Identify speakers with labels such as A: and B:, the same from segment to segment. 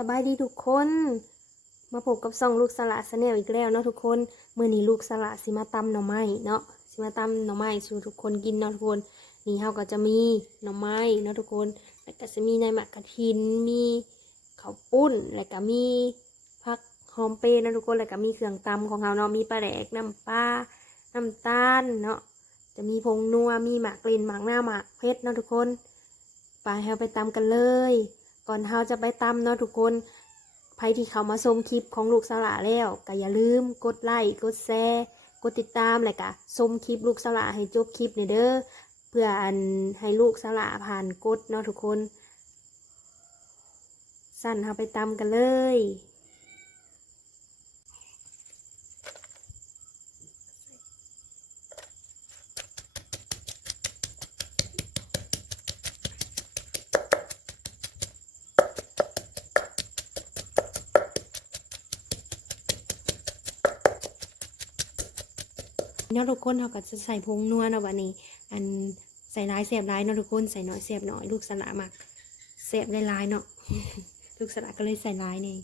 A: สบายดีทุกคน มาพบกับซองลูกสละสแนลอีกแล้วเนาะทุกคนเมื่อนี้ลูกสละสิมาตำหน่อไม้เนาะสิมาตำหน่อไม้สู่ทุกคนกินเนาะทุกคน นี่เฮาก็จะมีหน่อไม้เนาะทุกคนแล้วก็จะมีในหมักกระถินมีข้าวปุ้นแล้วก็มีผักหอมเปรย์เนาะทุกคนแล้วก็มีเครื่องตำของเราเนาะมีปลาแดกน้ำปลาน้ำตาลเนาะจะมีผงนัวมีหมากกลิ่นหมากหน้าหมากเพชรเนาะทุกคนไปเฮาไปตำกันเลย ก่อนเฮาจะไปตำเนาะทุกคนใครที่เขามาชมคลิปของลูกสละแล้วก็อย่าลืมกดไลค์กดแชร์กดติดตามเลยกะชมคลิปลูกสละให้จบคลิปเนี่ยเด้อเพื่ออันให้ลูกสละผ่านกดเนาะทุกคน สั่นเฮาไปตำกันเลย เนาะทุกคนเขาก็จะใส่ผงนัวเนาะวันนี้ อันใส่ร้ายเสียบร้ายเนาะทุกคนใส่น้อยเสียบน้อย ลูกสละมักเสียบลายๆเนาะลูกสละก็เลยใส่ร้ายนี่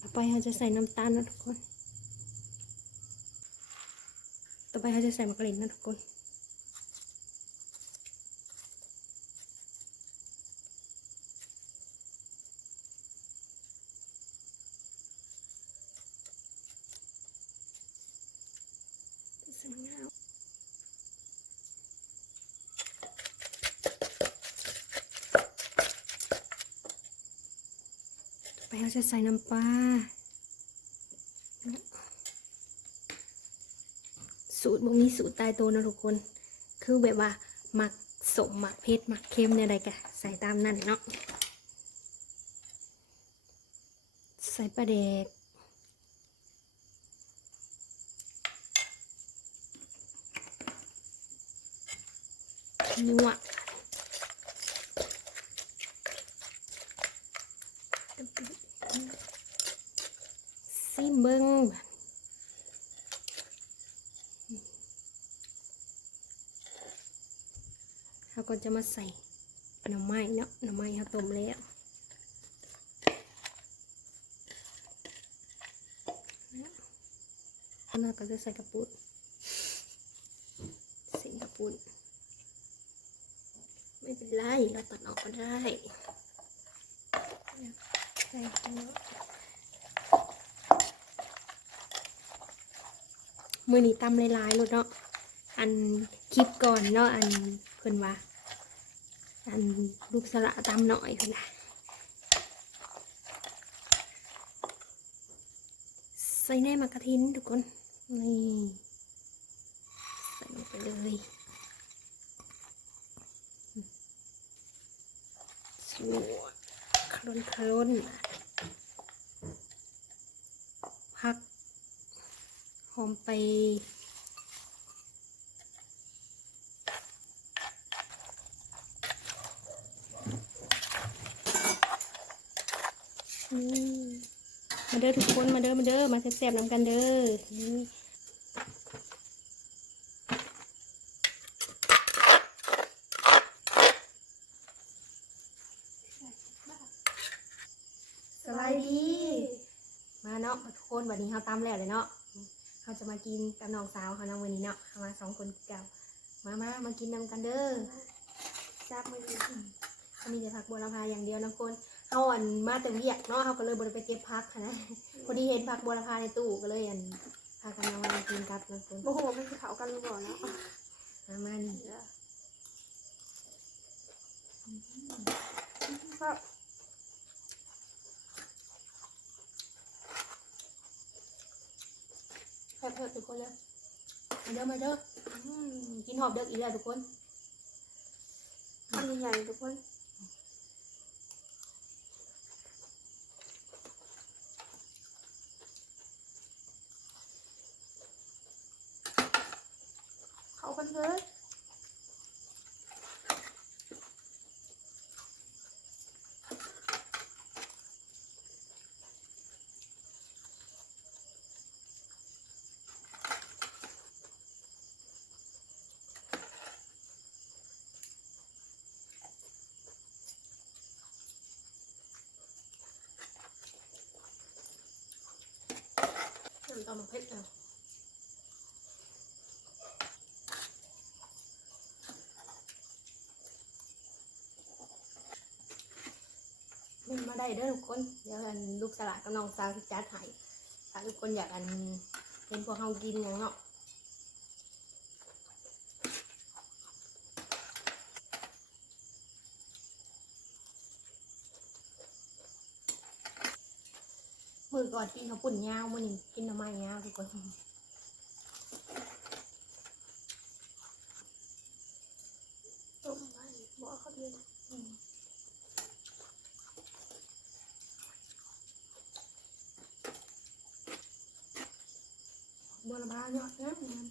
A: ต่อไปเขาจะใส่น้ำตาลเนาะทุกคน ต่อไปเขาจะใส่มะกรูดนะทุกคน ใส่มะนาวต่อไป เราจะใส่น้ำปลาสูตรบ่มีสูตรตายตัวนะทุกคน คือแบบว่าหมักสมหมักเผ็ดหมักเค็มเนี่ยอะไรกะใส่ตามนั่นเนาะใส่ปลาแดกนัว ซิมเบิงเราก็จะมาใส่หน่อไม้เนาะหน่อไม้เราต้มแล้วแล้วเราก็จะใส่กระปุกใส่กระปุกไม่เป็นไรเราตัดออกก็ได้ใส่เข้าม มือนี้ตำลายๆรถเนาะอันคลิปก่อนเนาะอันเพิ่นว่า อันลูกสละตำหน่อยเพิ่นนะใส่ในมากระทินทุกคนนี่ใส่ลงไปเลยสวยคลนคลนพัก อมไป มาเด้อทุกคนมาเด้อมาเด้อมาแซ่บๆนำกันเด้อนี่สบายดี มาเนาะทุกคนวันนี้เขาตามแล้วเลยเนาะ เขาจะมากินกับน้องสาวเขาเนาะวันนี้เนาะเขามาสองคนเก่ามามามากินนำกันเด้อจับมือเขามีแต่ผักบัวลำพาอย่างเดียวนะคนเขาอันมาแต่เวียกเนาะเขาก็เลยบริไปเก็บผักค่ะนะพอดีเห็นผักบัวลำพาในตู้ก็เลยอันพากันมามากินกับนะคน
B: โอ้โหมันคือเขากันรู้บ่เนาะ
A: มามานี่
B: ก็
A: แซ่บๆทุกคนเลยมาเด้อมาเด้ออืมกินหอบเด้ออีกแล้วทุกคน
B: คำใหญ่ๆทุกคนเขากันเลย
A: มันต้อมาเพชรเอาเล่นมาได้เด้อทุกคน เดี๋ยวอันลูกสลัดกับน้องสาวสิจัดให้ถ้าทุกคนอยากอันเป็นพวกเขากินอย่างเนาะ มือก่อนกินข้าวปุ่นยาวมือนี้กินหน้ำไม้ยาวทุกคน
B: ต้มไว้บอกเขาดีนะ
A: บัวละพาเนาะนะงาม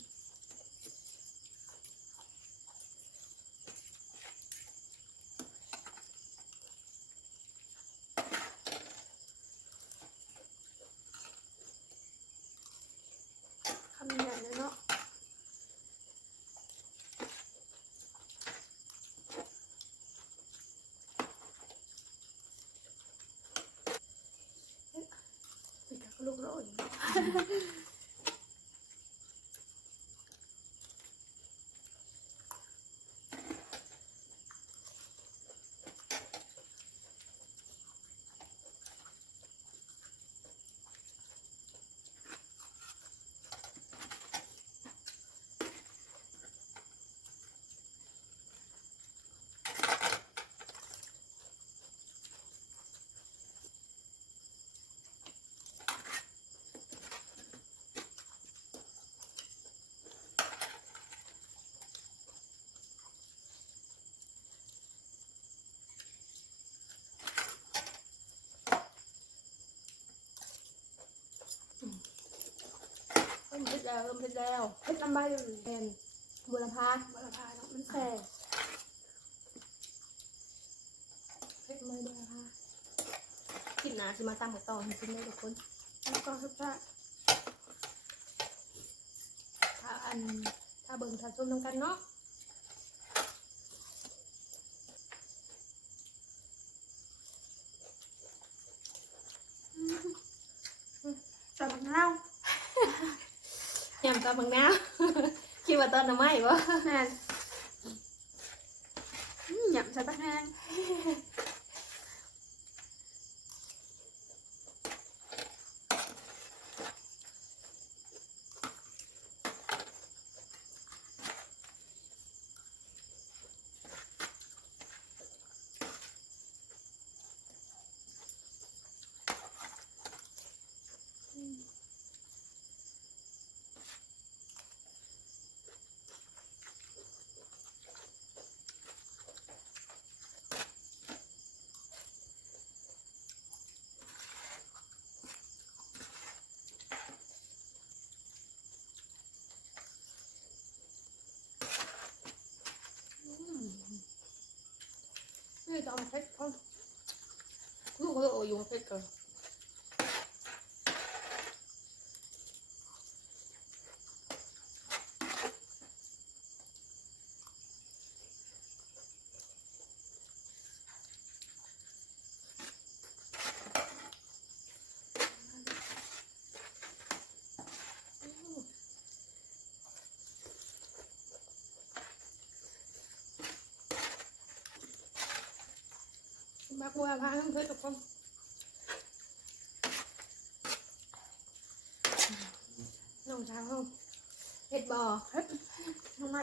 B: คำใหญ่เลยเนาะเฮ้ย สิกับลูกโลดเนาะ
A: เริ่มเผ็ด แล้วเริ่มเผ็ดแล้ว
B: เฮ็ดน้ำใบเลย
A: เป็นบัวละพา
B: บัวละพาเนาะมันแสบ
A: เผ็ดเลยบัวละพากินหนาสิมาตามกับต่อให้กินได้ทุกคน
B: แล้วก็ทุกท่าน
A: ถ้าอันถ้าเบิ่งถ้าชมน้ำกันเนาะ
B: จับเน่ายำ
A: ตาบังน้าคิดว่าตอนน้ำไหม้ปะ
B: แม่นอืมหยำใส่ตะแห้ง
A: นี่ จะเอาเผ็ดก่อนลูกเขาโอ้ยงเพชรกัน กบัวละพาน้ำเผ็ดทุกคนน้องสาวเขาเห็ดบ่อ
B: เฮ็ดน้ำใบ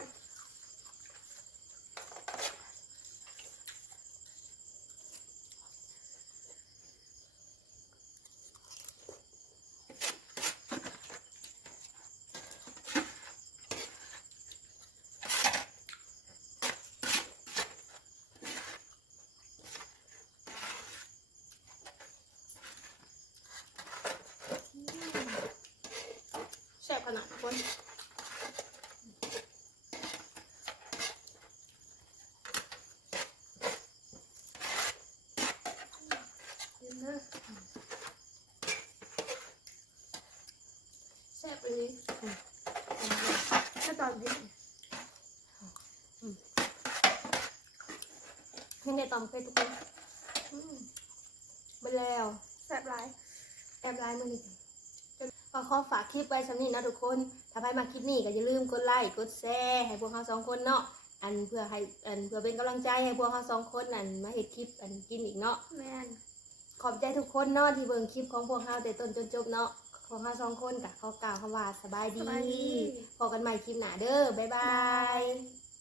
A: แซ่บขนาดทุกคน
B: กินเด้อ
A: แซ่บเลย
B: ถ้าตอนนี้
A: นี่ในตอมเผ็ดทุกคนอืมไปแล้ว
B: แสบหลาย
A: แอบไลน์มันอีกจนพ ก็ขอฝากคลิปไว้สำนี้เนาะทุกคน ถ้าใครมาคลิปนี้ก็อย่าลืมกดไลค์กดแชร์ให้พวกเราสองคนเนาะ อันเพื่อให้อันเพื่อเป็นกำลังใจให้พวกเราสองคนอันมาเฮ็ดคลิปอันกินอีกเนาะ
B: แม่น
A: ขอบใจทุกคนเนาะที่เบิ่งคลิปของพวกเราแต่ต้นจนจบเนาะ ของเราสองคนกับเขากล่าวคำว่าสบาย
B: ส
A: ดี
B: บายดี
A: พบกันใหม่คลิปหน้าเด้อบ๊ายบาย
B: ย